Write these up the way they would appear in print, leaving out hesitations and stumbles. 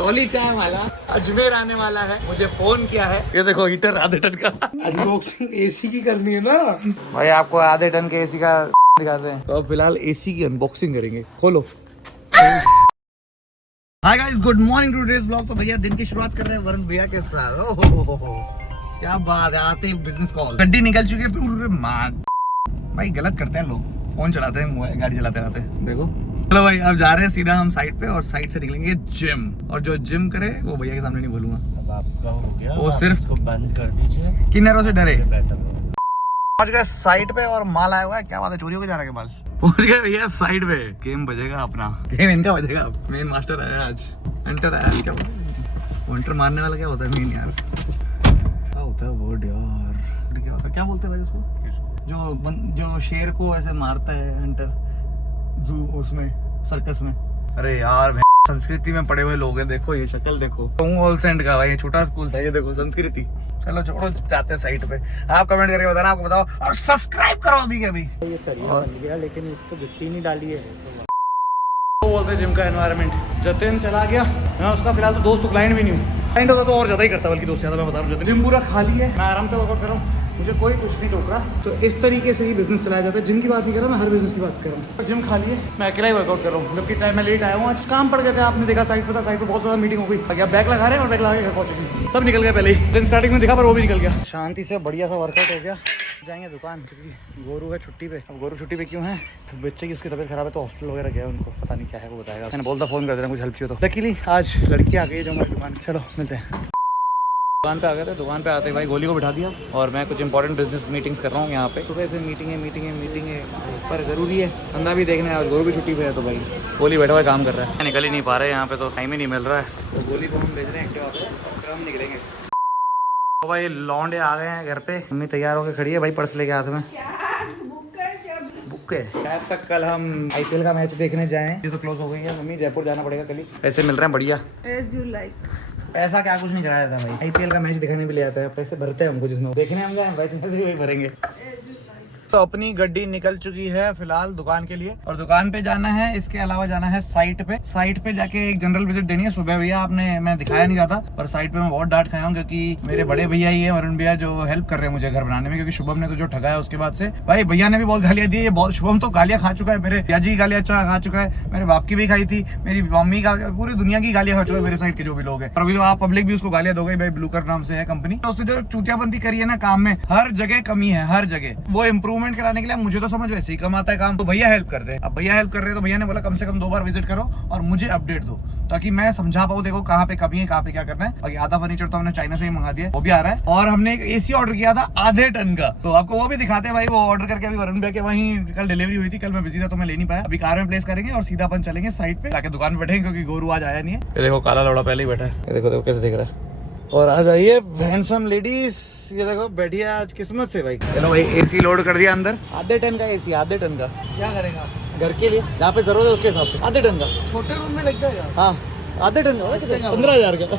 डॉली चाय वाला अजमेर आने वाला है, मुझे फोन किया है। ये देखो हीटर आधे टन का। अनबॉक्सिंग एसी की करनी है ना भाई, आपको आधे टन के एसी का दिखाते हैं। तो अब फिलहाल एसी की अनबॉक्सिंग करेंगे। खोलो। Hi guys, good morning to today's blog. तो भैया दिन की शुरुआत कर रहे हैं वरुण भैया के साथ। ओहो क्या बात है, आते ही बिजनेस कॉल। गड्डी निकल चुकी है। भाई गलत करते हैं लोग, फोन चलाते हैं, गाड़ी चलाते रहते हैं। देखो चलो भाई, अब जा रहे हैं सीधा हम साइड पे, और साइड से निकलेंगे जिम। और जो जिम करे वो भैया के सामने नहीं बोलूंगा। अब आपका हो गया, वो सिर्फ इसको बंद कर दीजिए। किन्नरों से डरे। बेटर पहुंच गए साइड पे और माल आया हुआ है। क्या बात है, चोरी होके जा रहा है माल। पहुंच गए भैया साइड पे। गेम बजेगा अपना, गेम इनका बजेगा। मेन मास्टर आया आज, हंटर आया। क्या हंटर मारने वाला क्या होता है मेन यार? क्या होता है वर्ड यार? क्या होता है, क्या बोलते हैं भाई उसको? जो शेर को ऐसे मारता है हंटर, जू उसमें सर्कस में। अरे यार संस्कृति में पढ़े हुए लोग हैं। देखो ये शक्ल देखो। होलसेंड का भाई छोटा स्कूल था ये। देखो संस्कृति। चलो छोड़ो, जाते हैं साइड पे। आप कमेंट करके बताना, आपको बताओ, और सब्सक्राइब करो अभी के अभी। ये सरिया बन गया, लेकिन इसको गिट्टी नहीं डाली है। तो बोलते हैं जिम का एनवायरनमेंट। जतिन चला गया, मैं उसका फिलहाल तो दोस्त क्लाइंट भी नहीं हूँ। क्लाइंट होता तो और ज्यादा ही करता, बल्कि दोस्त ज्यादा। मैं बता रहा हूँ जिम पूरा खाली है, मैं आराम से वर्कआउट कर रहा हूँ, मुझे कोई कुछ नहीं टोक रहा। तो इस तरीके से ही बिजनेस चलाया जाता है। जिम की बात नहीं कर रहा मैं, हर बिजनेस की बात कर रहा हूँ। जिम खाली है, मैं अकेला ही वर्कआउट कर रहा हूँ। जबकि टाइम में लेट आया हूँ, आज काम पड़ गए थे। आपने देखा साइड पे था, साइड पे बहुत ज्यादा मीटिंग हो गई। अब बैग लगा रहे हैं और बैग लगा के घर पहुंचे। सब निकल गया पहले ही। दिन स्टार्टिंग में दिखा पर वो भी निकल गया। शांति से बढ़िया सा वर्कआउट हो गया। जाएंगे दुकान, क्योंकि गोरू है छुट्टी पे। अब गोरू छुट्टी पे क्यों है? बच्चे की उसकी तबीयत खराब है तो हॉस्पिटल वगैरह गया, उनको पता नहीं क्या है, वो बताएगा। मैंने बोलता फोन कर देना कुछ हेल्प चाहिए तो। लकीली आज लड़की आ गई है जो हमारी दुकान। चलो मिलते हैं। दुकान पे आ गए थे। दुकान पे आते ही भाई गोली को बिठा दिया, और मैं कुछ इंपॉर्टेंट बिजनेस मीटिंग्स कर रहा हूँ यहाँ पे। सुबह से मीटिंग है पर जरूरी है। धंधा भी देखना है, और गोरू भी छुट्टी पे है तो भाई गोली बैठा हुआ काम कर रहा है। निकल ही नहीं पा रहे यहाँ पे, तो टाइम ही नहीं मिल रहा है। तो गोली को हम भेज रहे हैं एक्टिवा पे, और फिर हम निकलेंगे। तो भाई लौंडे आ गए हैं घर पे। मम्मी तैयार होकर खड़ी है भाई, पर्स लेके हाथ में। बुक है शायद तक कल हम IPL का मैच देखने जाएं। ये तो क्लोज हो गई है मम्मी, जयपुर जाना पड़ेगा कल ही। पैसे मिल रहे हैं बढ़िया, As you like. पैसा क्या कुछ नहीं कराया था भाई। IPL का मैच दिखाने भी ले आता है, पैसे भरते हैं हमको जिसमें देखने हम जाए, वैसे वही भरेंगे। तो अपनी गड्डी निकल चुकी है फिलहाल दुकान के लिए, और दुकान पे जाना है। इसके अलावा जाना है साइट पे। साइट पे जाके एक जनरल विजिट देनी है। सुबह भैया मैं दिखाया नहीं जाता, पर साइट पे मैं बहुत डांट खाया हूँ, क्योंकि मेरे बड़े भैया ही है वरुण भैया, जो हेल्प कर रहे हैं मुझे घर बनाने में। क्योंकि शुभम ने तो जो ठगा है उसके बाद से भाई भैया ने भी बहुत गालियां दी है। बहुत शुभम तो गालियां खा चुका है, मेरे पिया जी गालियां खा चुका है, मेरे बाप की भी खाई थी, मेरी मम्मी का, पूरी दुनिया की गालियां खा चुका है मेरे साइड के जो भी लोग हैं। और अभी तो आप पब्लिक भी उसको गालियां दोगे भाई। ब्लूकर नाम से है कंपनी, तो उसने जो चूतियाबंदी करी है ना काम में, हर जगह कमी है, हर जगह। वो इम्प्रूवमेंट कराने के लिए मुझे तो समझ वैसे ही कम आता है काम, तो भैया हेल्प कर दे। अब भैया हेल्प कर रहे हैं तो भैया ने बोला कम से कम 2 बार विजिट करो और मुझे अपडेट दो, ताकि मैं समझा पाऊँ देखो कहाँ पे कमी है, कहाँ पे क्या करना है। और आधा फर्नीचर तो हमने चाइना से ही मंगा दिया, वो भी आ रहा है। और हमने एक AC ऑर्डर किया था आधे टन का, तो आपको वो भी दिखाते हैं भाई। वो ऑर्डर करके अभी वरुण भैया के वहीं कल डिलीवरी हुई थी। कल मैं बिजी था तो मैं ले नहीं पाया। अभी कार में प्लेस करेंगे और सीधा अपन चलेंगे साइड पे, जाके दुकान पे बैठेंगे, क्योंकि गोरू आज आया नहीं है। ये देखो काला लौड़ा पहले ही बैठा है, ये देखो कैसे देख रहा है। और आ जाइए हैंडसम लेडीज, ये देखो बैठी है आज किस्मत से भाई। चलो भाई AC लोड कर दिया अंदर। आधे टन का AC, आधे टन का। क्या करेगा घर के लिए, जहाँ पे जरूरत है उसके हिसाब से। आधे टन का छोटे रूम में लग जाएगा। हाँ आधे टन का 15,000 का।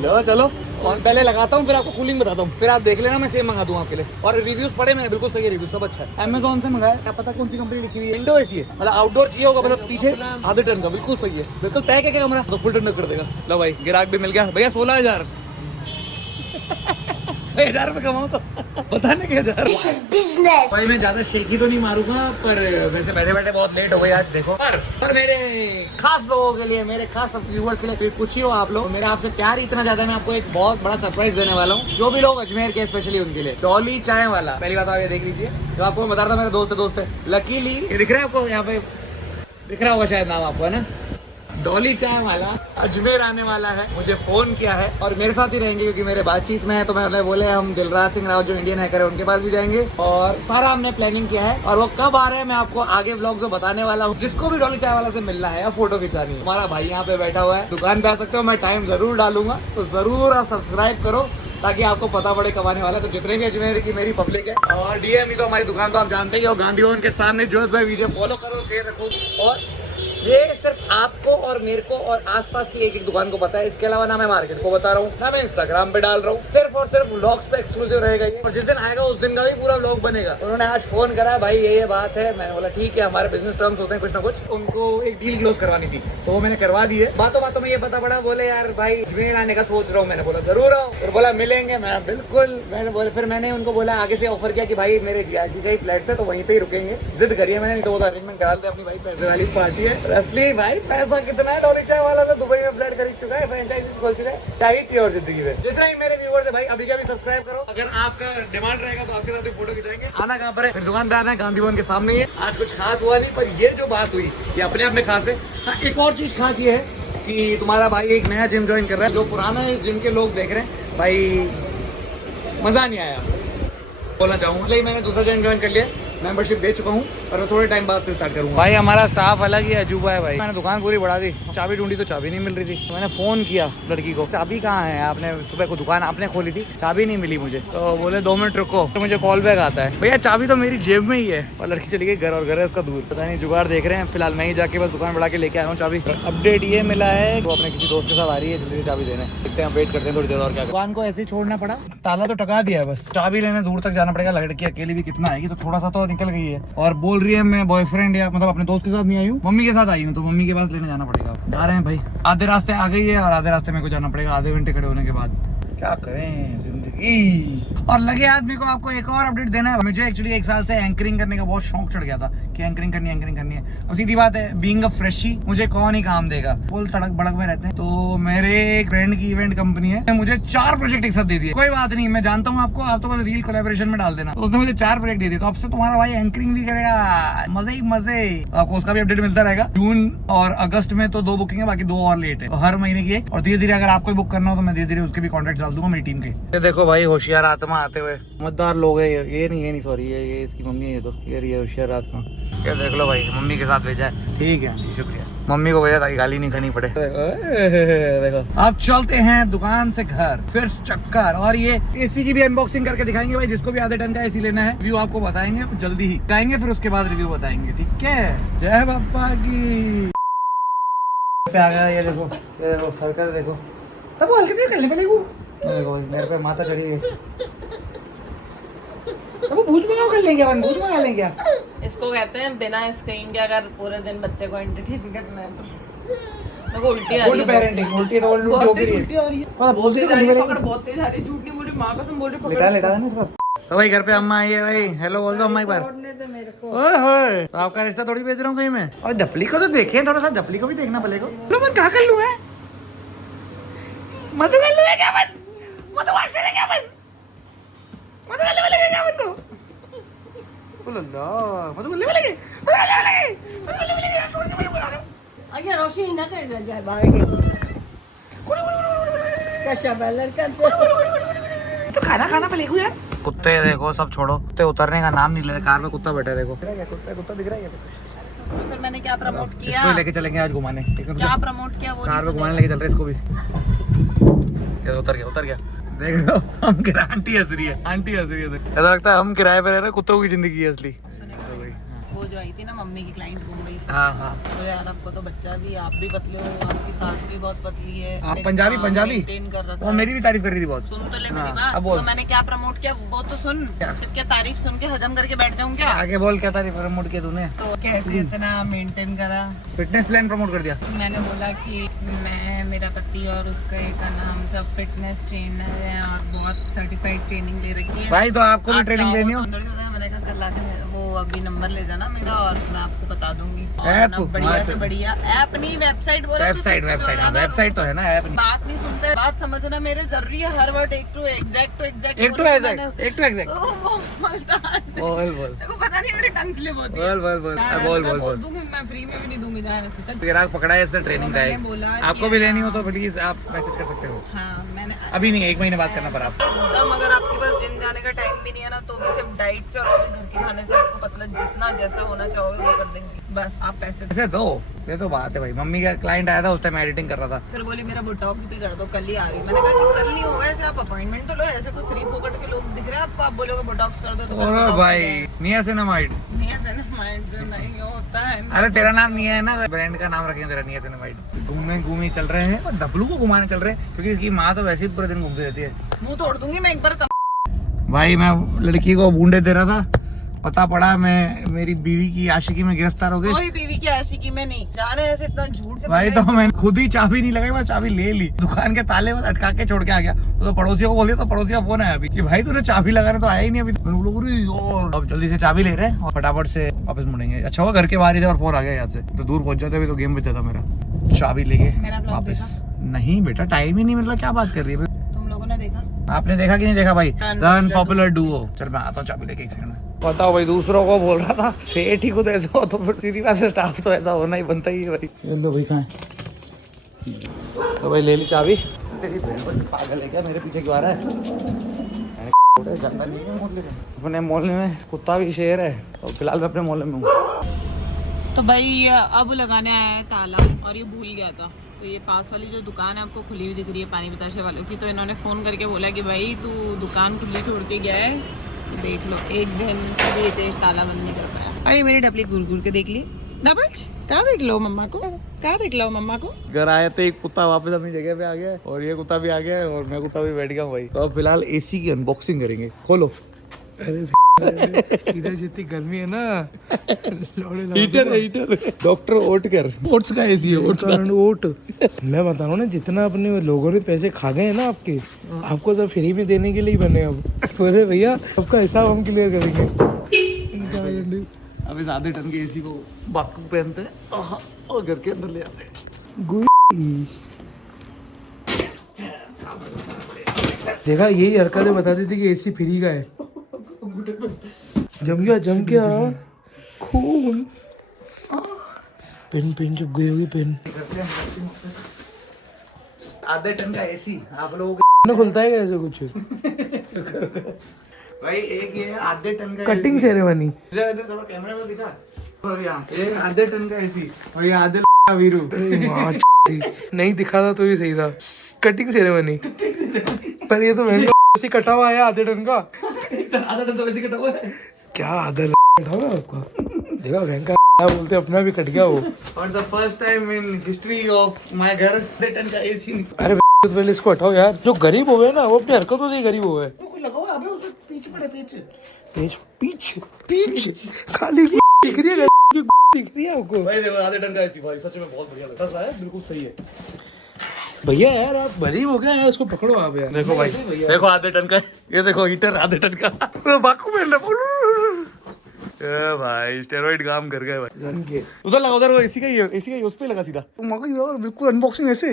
लो चलो, और पहले लगाता हूँ फिर आपको कूलिंग बताता हूँ, फिर आप देख लेना। मैं सेम मंगा दूँ आपके लिए। और रिव्यूज पढ़े मैंने, बिल्कुल सही रिव्यूज, सब अच्छा है। Amazon से मंगाया, क्या पता कौन सी कंपनी लिखी हुई है। विंडो AC है, मतलब आउटडोर चाहिए होगा, मतलब पीछे। आधे टन का बिल्कुल सही है, बिल्कुल पैक है कमरा, तो फुल टन कर देगा। लो भाई गिराक भी मिल गया भैया। 16,000 1000 रुपए कमाओ तो पता नहीं क्या 1000 भाई। मैं ज्यादा शेखी तो नहीं मारूंगा, पर वैसे बैठे बैठे बहुत लेट हो गई आज देखो। पर मेरे खास लोगों के लिए, मेरे खास व्यूअर्स के लिए, फिर कुछ ही हो आप लोग, मेरा आपसे प्यार इतना ज्यादा है, मैं आपको एक बहुत बड़ा सरप्राइज देने वाला हूँ। जो भी लोग अजमेर के, स्पेशली उनके लिए डॉली चाय वाला। पहली बात आप ये देख लीजिए, जो आपको बता रहा था मेरा दोस्त है लकीली। ये दिख रहा है आपको, यहाँ पे दिख रहा होगा शायद नाम आपको, है ना? डॉली चाय वाला अजमेर आने वाला है, मुझे फोन किया है, और मेरे साथ ही रहेंगे क्योंकि मेरे बातचीत में है। तो मैं बोले हम दिलराज सिंह रावत जो इंडियन हैकर है उनके पास भी जाएंगे, और सारा हमने प्लानिंग किया है। और वो कब आ रहे हैं मैं आपको आगे व्लॉग से बताने वाला हूँ। जिसको भी डॉली चाय वाला से मिलना है या फोटो खिंचानी है, हमारा भाई यहाँ पे बैठा हुआ है, दुकान पे आ सकते हो। मैं टाइम जरूर डालूंगा, तो जरूर आप सब्सक्राइब करो ताकि आपको पता पड़े कब आने वाला है। तो जितने भी अजमेर की मेरी पब्लिक है, और DME तो हमारी दुकान तो आप जानते ही हो, गांधी भवन के सामने जो है विजय फॉलो करो, के रखो। और ये सिर्फ आपको और मेरे को और आसपास की एक दुकान को पता है। इसके अलावा ना मैं मार्केट को बता रहा हूँ, ना मैं इंस्टाग्राम पे डाल रहा हूँ। सिर्फ और सिर्फ व्लॉग्स पे एक्सक्लूसिव रहेगा ये, और जिस दिन आएगा उस दिन का भी पूरा व्लॉग बनेगा। उन्होंने आज फोन करा, भाई ये बात है। मैंने बोला ठीक है, हमारे बिजनेस टर्म्स होते हैं कुछ ना कुछ। उनको एक डील क्लोज करवानी थी तो वो मैंने करवा दी है। बातों बातों में ये पता पड़ा, बोले यार भाई अजमेर आने का सोच रहा हूँ। मैंने बोला जरूर आओ, और बोला मिलेंगे। मैं बिल्कुल, मैंने बोला, फिर मैंने उनको बोला आगे से ऑफर किया कि भाई मेरे जियाजी का ही फ्लैट है तो वहीं पे ही रुकेंगे। जिद करिए मैंने, नहीं तो वो अरेंजमेंट करा दे अपनी भाई, पैसे वाली पार्टी है। असली भाई पैसा कितना है, डोरी चाय वाला तो दुबई में फ्लैट खरीद चुका है, फ्रेंचाइजी खोल चुका है। क्या ही चाहिए और जिंदगी में। जितना ही मेरे व्यूअर्स है भाई, अभी क्या भी सब्सक्राइब करो। अगर आपका डिमांड रहेगा तो आपके साथ भी फोटो खिंचाएंगे। आना कहाँ पर है? दुकान पे आना है, गांधी भवन के सामने ही है। आज कुछ खास हुआ नहीं, पर ये जो बात हुई ये अपने आप में खास है। हाँ, एक और चीज खास ये है कि तुम्हारा भाई एक नया जिम ज्वाइन कर रहा है। जो पुराना जिम के लोग देख रहे हैं भाई, मजा नहीं आया बोलना चाहूँगा, इसलिए मैंने दूसरा जिम ज्वाइन कर लिया। मेंबरशिप दे चुका हूँ और थोड़े टाइम बाद से स्टार्ट करूँगा। भाई हमारा स्टाफ अलग ही अजूबा है भाई। मैंने दुकान पूरी बढ़ा दी, चाबी ढूंढी तो चाबी नहीं मिल रही थी। मैंने फोन किया लड़की को, चाबी कहाँ है? आपने सुबह को दुकान आपने खोली थी, चाबी नहीं मिली मुझे। तो बोले 2 मिनट रुको, तो मुझे कॉल बैक आता है, भैया चाबी तो मेरी जेब में ही है। और लड़की चली गई घर, और घर है उसका दूर। पता नहीं जुगाड़ देख रहे हैं। फिलहाल मैं ही जाके बस दुकान बढ़ा के लेके आया हूँ चाबी। अपडेट ये मिला है वो अपने किसी दोस्त के साथ आ रही है, जल्दी से चाबी देने। देखते हैं, वेट करते हैं थोड़ी देर और। क्या दुकान को ऐसे ही छोड़ना पड़ा, ताला तो टका दिया है, बस चाबी लेने दूर तक जाना पड़ेगा। लड़की अकेली भी कितना आएगी, तो थोड़ा सा तो निकल गई है। और बोल रही है मैं बॉयफ्रेंड या मतलब अपने दोस्त के साथ नहीं आई हूँ, मम्मी के साथ आई हूँ, तो मम्मी के पास लेने जाना पड़ेगा। जा रहे हैं भाई, आधे रास्ते आ गई है और आधे रास्ते मेरे को जाना पड़ेगा, आधे घंटे खड़े होने के बाद। क्या करें जिंदगी। और लगे आदमी को आपको एक और अपडेट देना है। मुझे एक्चुअली 1 साल से एंकरिंग करने का बहुत शौक चढ़ गया था कि एंकरिंग करनी है। और सीधी बात है, बीइंग अ फ्रेशी मुझे कौन ही काम देगा, फुल तड़क भड़क में रहते हैं। तो मेरे एक फ्रेंड की इवेंट कंपनी है, मुझे 4 प्रोजेक्ट एक साथ दे दिए। कोई बात नहीं, मैं जानता हूँ आपको, आप तो बस रील कोलैबोरेशन में डाल देना। तो उसने मुझे 4 प्रोजेक्ट दे दिए, तो अब से तुम्हारा भाई एंकरिंग भी करेगा, मजे ही मजे। आपको उसका भी अपडेट मिलता रहेगा। जून और अगस्त में तो 2 बुकिंग है, बाकी 2 और लेट है, तो हर महीने की एक। और धीरे धीरे अगर आपको बुक करना हो तो मैं धीरे धीरे उसके भी कॉन्टेक्ट डाल दूंगा मेरी टीम के। ये देखो भाई होशियार आत्मा आते हुए, समझदार लोग है। ये नहीं सॉरी, ये इसकी मम्मी है। ये तो ये होशियार आत्मा। ये देख लो भाई, मम्मी के साथ भेजा है। ठीक है, शुक्रिया। मम्मी को भेजा ताकि गाली नहीं खानी पड़े। देखो, अब चलते हैं दुकान से घर, फिर चक्कर। और ये एसी की भी अनबॉक्सिंग करके दिखाएंगे भाई। जिसको भी आधे टन का एसी लेना है, रिव्यू आपको बताएंगे जल्दी ही गाएंगे, फिर उसके बाद रिव्यू बताएंगे। ठीक है, जय बापा की। पे आ गया, ये देखो हल्का देखो, तब वो हल्के करने पे देखो मेरे पे माथा चढ़ी है। अब भूत मंगाओ कर लेंगे, अपन भूत मंगा लेंगे। इसको कहते हैं बिना स्क्रीन के अगर पूरे दिन बच्चे को एंटरटेन करना है मेरे को उल्टी आ रही है। पेरेंटिंग उल्टी तो उल्टी हो रही है। बहुत तेज आ रही है, पकड़ बहुत तेज आ रही है। झूठ नहीं बोल रही, मां कसम बोल रही, पकड़ लेटा है ना इस बार। तो भाई घर पे अम्मा आई है भाई, हेलो बोल दो अम्मा एक बार। ओए होए, तो आपका रिश्ता थोड़ी भेज रहा हूँ कहीं मैं। और डपली को तो देखें थोड़ा सा, डपली को भी देखना पड़ेगा। लो मन क्या कर लूँ है, मधु कर लूँ क्या बन, मधु वास्ते ने क्या बन, मधु कर ले क्या बन को। बोलो ला, मधु कर ले लगे, मधु कर ले सोच के मुझे बुला रहे हो। अगर रोशनी ना कर जाए भागे कैसा बैलर कर तो खाना पलेगू यार। कुत्ते देखो, सब छोड़ो, कुत्ते उतरने का नाम नहीं ले रहे। कार में कुत्ता बैठा है देखो, कुत्ता दिख रहा है क्या? तो फिर मैंने क्या प्रमोट किया, इसको लेके चलेंगे आज घुमाने। क्या प्रमोट किया वो कार में घुमाने लेके चल रहे इसको भी। ये उतर गया देख लो। हम आंटी हंस रही है, ऐसा लगता है हम किराए पे रह रहे, कुत्तों की जिंदगी है असली। वो जो आई थी ना मम्मी की क्लाइंट घूम रही थी। हाँ तो यार आपको तो बच्चा भी, आप भी पतले हो, आपकी सास भी बहुत पतली है। आप पंजाबी मेंटेन कर रखा और मेरी भी तारीफ कर रही थी बहुत। सुन तो ले हाँ, मेरी बात। अब बोल। तो मैंने क्या प्रमोट किया वो तो सुन। सिर्फ क्या तारीफ सुन के हजम करके बैठ जाऊं क्या? आगे बोल, क्या तारीफ प्रमोट किया तूने? तो कैसे इतना मेंटेन करा? फिटनेस प्लान प्रमोट कर दिया। मैंने बोला कि मैं, मेरा पति और उसका का नाम सब फिटनेस ट्रेनर है और बहुत सर्टिफाइड ट्रेनिंग ले रखी है भाई तो आपको भी ट्रेनिंग लेनी हो। मैंने कहा कल आके वो अभी नंबर ले जाना मेरा और मैं आपको बता दूंगी। ऐप? और बढ़िया से बढ़िया ऐप नहीं, वेबसाइट बोला। वेबसाइट तो है ना, ऐप नहीं। बात नहीं सुनते, बात समझना मेरे जरूरी है। हर वर्ड एक टू एग्जैक्ट बोल पता नहीं मेरे टंग स्लिप होती है। बोल दूंगी मैं, फ्री में भी नहीं दूंगी जाने से। ग्राहक पकड़ा है इससे ट्रेनिंग का है। बोला आपको भी लेनी हो तो प्लीज आप मैसेज कर सकते हो। हाँ मैंने अभी नहीं, 1 महीने बाद करना पड़ा आप। एकदम, अगर आपके पास जिम जाने का टाइम भी नहीं है ना तो भी सिर्फ डाइट से और अपने घर के खाने से आपको पतला जितना जैसा होना चाहोगे वो कर देंगे, बस आप पैसे दो। ऐसे दो, ये तो बात है भाई। मम्मी का क्लाइंट आया था, उस टाइम एडिटिंग कर रहा था। फिर बोली मेरा बोटॉक्स भी कर दो, कल ही आ रही। मैंने कहा कि कल नहीं होगा, ऐसे आप अपॉइंटमेंट तो लो। ऐसे कोई फ्री फोकट के लोग दिख रहे हैं आपको, आप बोलोगे बोटॉक्स कर दो तो कल और botox भाई हो जाए। नियासिनामाइड। नियासिनामाइड जो नहीं होता है ना। अरे तेरा नाम निया है ना, ब्रांड का नाम रखेंगे तेरा नियासिनामाइड। घूमे चल रहे हैं और डब्लू को घुमाने चल रहे हैं, क्योंकि इसकी माँ तो वैसे ही पूरे दिन घूमती रहती है। मुंह तोड़ दूंगी मैं एक बार। भाई मैं लड़की को बूंदे दे रहा था, पता पड़ा मैं मेरी बीवी की आशिकी में गिरफ्तार हो गई। कोई बीवी की आशिकी में नहीं जाने, ऐसे इतना झूठ से भाई तो मैंने खुद ही चाबी नहीं लगाई, बस चाबी ले ली, दुकान के ताले बस अटका के छोड़ के आ गया। तो पड़ोसियों को बोल दिया, तो पड़ोसी का फोन आया अभी कि भाई तूने चाबी लगाने तो आया ही नहीं अभी। मैंने बोला अरे यार, अब जल्दी से चाबी ले रहे हैं और फटाफट से वापस मुड़ेंगे। अच्छा हुआ घर के बाहर ही थे और फोन आ गया यहाँ से, तो दूर पहुंच जाते अभी तो गेम बच जाता मेरा। चाबी लेके मेरा ब्लॉग वापस। नहीं बेटा टाइम ही नहीं मिल रहा, क्या बात कर रही है। तुम लोगों ने देखा? आपने देखा कि नहीं देखा भाई? Zann popular Duo. चल मैं आता हूँ चाबी लेके एक सेकंड में। बताओ भाई, दूसरों को बोल रहा था सेठ ही खुद ऐसा हो तो फिर सीधी बात से स्टाफ तो ऐसा होना ही बनता ही है भाई। ये लो भाई, कहाँ है? तो भाई ले ली चाबी। तेरी बहन पागल है क्या, मेरे पीछे क्यों आ रहा है? जंगल नहीं है मोहल्ले में, अपने मोहल्ले में कुत्ता भी शेर है, और फिलहाल मैं अपने मोहल्ले में हूँ। तो भाई अब लगाने आया है ताला और ये भूल गया था। तो ये पास वाली जो दुकान है आपको खुली हुई दिख रही है पानी बताशे वालों की, तो इन्होंने फ़ोन करके बोला कि भाई तू दुकान खुली छोड़ के गया है, तो देख लो। एक दिन से भी तेज ताला बंद नहीं कर पाया। अरे मेरी डपली घूर घूर के देख ली ना बच। कहाँ देख लो मम्मा को, कहाँ देख लो मम्मा को। घर आए थे, एक कुत्ता वापस अपनी जगह पे आ गया है, और ये कुत्ता भी आ गया है, और मैं कुत्ता भी बैठ गया हूँ भाई। तो अब फिलहाल एसी की अनबॉक्सिंग करेंगे। खोलो। इधर जितनी गर्मी है ना, हीटर है, हीटर है। डॉक्टर ओटकर, ओट्स का एसी है, ओट्स का। ओट। मैं बता रहा हूँ ना, जितना अपने लोगों ने पैसे खा गए हैं ना आपके, आपको सब फ्री में देने के लिए ही बने। अब बोले भैया आपका हिसाब हम क्लियर करेंगे। अब इस आधे टन के एसी को बाकू पहनते हैं और घर के अंदर ले आते हैं। देखा, यही हरकतें बताती थी कि एसी फ्री का है। जम गया खून। पेन चुप गई होगी पेन। आधे टन का एसी आप लोगों ना खुलता है क्या ऐसे कुछ? भाई एक ये आधे टन का कटिंग सेरेमनी। कैमरा में दिखा, और यहाँ ये आधे टन का एसी और ये आधे का वीरू। नहीं दिखा था तो ये सही था। Cutting ceremony. पर ये तो ऐसे कटा हुआ है आधे टन का। आधा टन तो वैसे कटा हुआ है। क्या आधा कटा हुआ है आपका? देखा बैंक का बोलते अपना भी कट गया वो। और the first time in history of my घर आधे टन का एसी। अरे पहले इसको हटाओ यार। जो गरीब हो गए ना, वो अपनी हरकतों से ही गरीब हो गए। लगाओ अबे, उसके पीछे पड़े पीछे पीछ खाली दिख रही है, दिख रही है आपको। भाई देखो आधे टन का एसी भाई सच में बहुत बढ़िया लगता है, बिल्कुल सही है। भैया यार आप गरीब हो गए यार, उसको पकड़ो आप यार। देखो भाई, देखो आधे टन का, ये देखो हीटर आधे टन का। तो बाकू में भाई स्टेरॉइड काम कर गए भाई। उधर लगा, उधर वो एसी का ही है, एसी का ही उस पे लगा सीधा। यार बिल्कुल अनबॉक्सिंग ऐसे।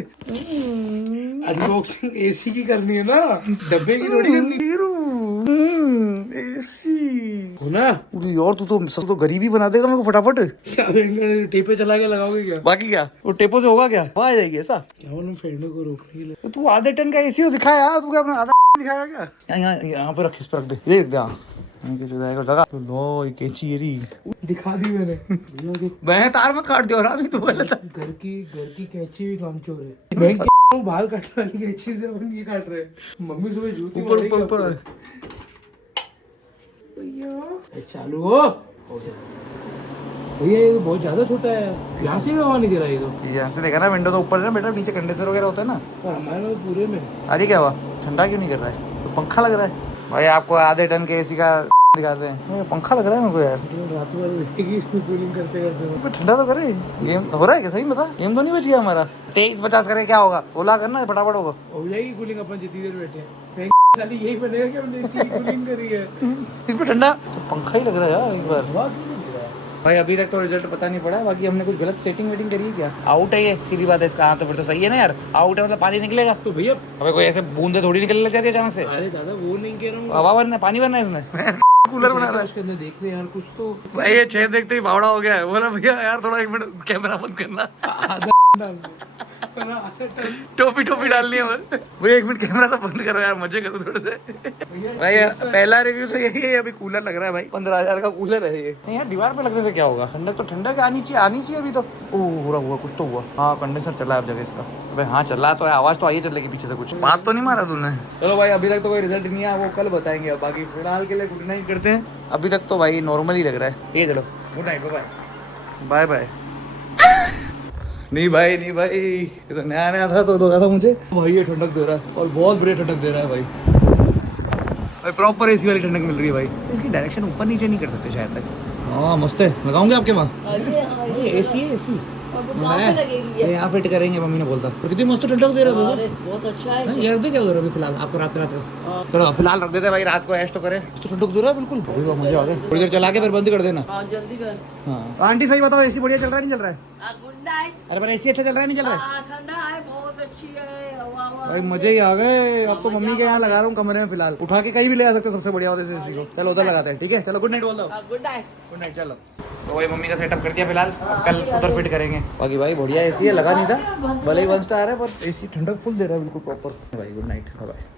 अनबॉक्सिंग एसी की करनी है ना, डब्बे की थोड़ी करनी। एसी हो ना यार, तू तो सब तो गरीबी बना देगा मेरे को फटाफट। क्या टेपे चला के लगाओगे क्या? बाकी क्या वो टेपो से होगा क्या, आ जाएगी ऐसा। क्या मालूम फेंडो को रोकने के लिए। तो तू आधे टन का एसी दिखाया यार, तू क्या अपना आधा दिखाया क्या? यहाँ पे रख, इस पर रख दे, ये क्या लगा तो लो, ये कैंची ये रही दिखा दी मैंने। मैं तार मत काट दियो रामी, तू बोला था घर की कैंची भी काम चोर है। मैं क्या बाल काटने वाली कैंची से अपन ये काट रहे हैं। मम्मी सुबह जूती ऊपर ऊपर ऊपर। भैया चालू हो गया। भैया ये बहुत ज्यादा छोटा है, यहाँ से भी हवा नहीं दे रहा है। तो यहाँ से देखा ना, विंडो तो ऊपर है ना बेटा, नीचे कंडेंसर वगैरह होता है ना। हमारे में पूरे में अरे क्या हुआ, ठंडा क्यों नहीं कर रहा है? तो पंखा लग रहा है भाई। आपको आधे टन के एसी का दिखाते हैं, पंखा लग रहा है मेरे को यार। रात भर इसमें कूलिंग करते करते ठंडा तो करे। गेम हो रहा है क्या सही बता? गेम तो नहीं बच गया हमारा। 2350 करे क्या होगा, ओला करना फटाफट होगा। हो जाएगी कूलिंग, अपन जितनी देर बैठे हैं। खाली यही बनेगा कि हमने एसी की कूलिंग करी है। इस पे ठंडा तो पंखा ही लग रहा है यार एक बार। हवा क्यों नहीं दे रहा है? भाई अभी तक तो रिजल्ट पता नहीं पड़ा, बाकी हमने कुछ गलत सेटिंग वेटिंग करी है क्या? आउट है ये, सीधी बात है इसका। हाँ तो फिर तो सही है ना यार, आउट है मतलब पानी निकलेगा। तो भैया अबे कोई ऐसे बूंदे थोड़ी निकलने लग जाती है अचानक से। अरे दादा वो नहीं कह रहा हूँ। हवा भरना, पानी भरना है इसमें। कूलर बना रहा है उसके अंदर देख रहे यार कुछ तो भाई। ये 6 देखते ही बावड़ा हो गया है। बोला भैया यार थोड़ा 1 मिनट कैमरा बंद करना, टोपी टोपी डालनी है भैया। 1 मिनट कैमरा तो बंद करो यार, मजे करो थोड़े से भाई। पहला रिव्यू तो यही है। अभी कूलर लग रहा है भाई, 15,000 का कूलर है ये। नहीं यार दीवार पे लगने से क्या होगा, ठंडक तो ठंडक आनी चाहिए अभी तो। ओह हो रहा हुआ कुछ तो हुआ। हाँ कंडेंसर चला है अब जगह इसका। अबे हाँ चला तो है, आवाज तो आई चलेगी पीछे से। कुछ बात तो नहीं मारा तूने। चलो भाई अभी तक तो कोई रिजल्ट नहीं है, वो कल बताएंगे। अब बाकी फिलहाल के लिए गुड नाइट करते हैं। अभी तक तो भाई नॉर्मल ही लग रहा है ये। चलो good night, bye bye bye. नहीं भाई ये तो नया नया था तो लगा था मुझे भाई ये ठंडक दे रहा है और बहुत बढ़िया ठंडक दे रहा है भाई प्रॉपर एसी वाली ठंडक मिल रही है भाई। इसकी डायरेक्शन ऊपर नीचे नहीं कर सकते शायद तक। हाँ मस्त है, लगाऊंगे आपके वहाँ। एसी है एसी यहाँ फिट करेंगे मम्मी ने बोलता। और कितनी मस्त ठंडक दे रहा है, बहुत अच्छा है। ये रख दे क्या उधर अभी फिलहाल आपको रात चलो फिलहाल रख देते भाई, रात को ऐश तो करे। तो ठंडक दे रहा है बिल्कुल, मजा आ गया। थोड़ी देर चला के फिर बंद कर देना। जल्दी कर। हाँ आंटी सही बताओ, एसी बढ़िया चल रहा है नहीं चल रहा है? Good night. अरे पर एसी अच्छा चल रहा है नहीं चल रहा है? ठंडा है, बहुत अच्छी है हवा। भाई मजे ही आ गए। अब तो मम्मी के यहाँ लगा रहा हूँ कमरे में फिलहाल, उठा के कहीं भी ले आ सकते हो सबसे बढ़िया वाले से एसी को। चलो उधर लगाते हैं, ठीक है चलो गुड नाइट बोल दो। Good night. गुड नाइट चलो। तो भाई मम्मी का सेटअप कर दिया फिलहाल, अब कल उधर फिट करेंगे। बाकी भाई बढ़िया एसी है, लगा नहीं था भले ही 1 स्टार है पर एसी ठंडक फुल दे रहा है बिल्कुल प्रॉपर। भाई गुड नाइट बाय।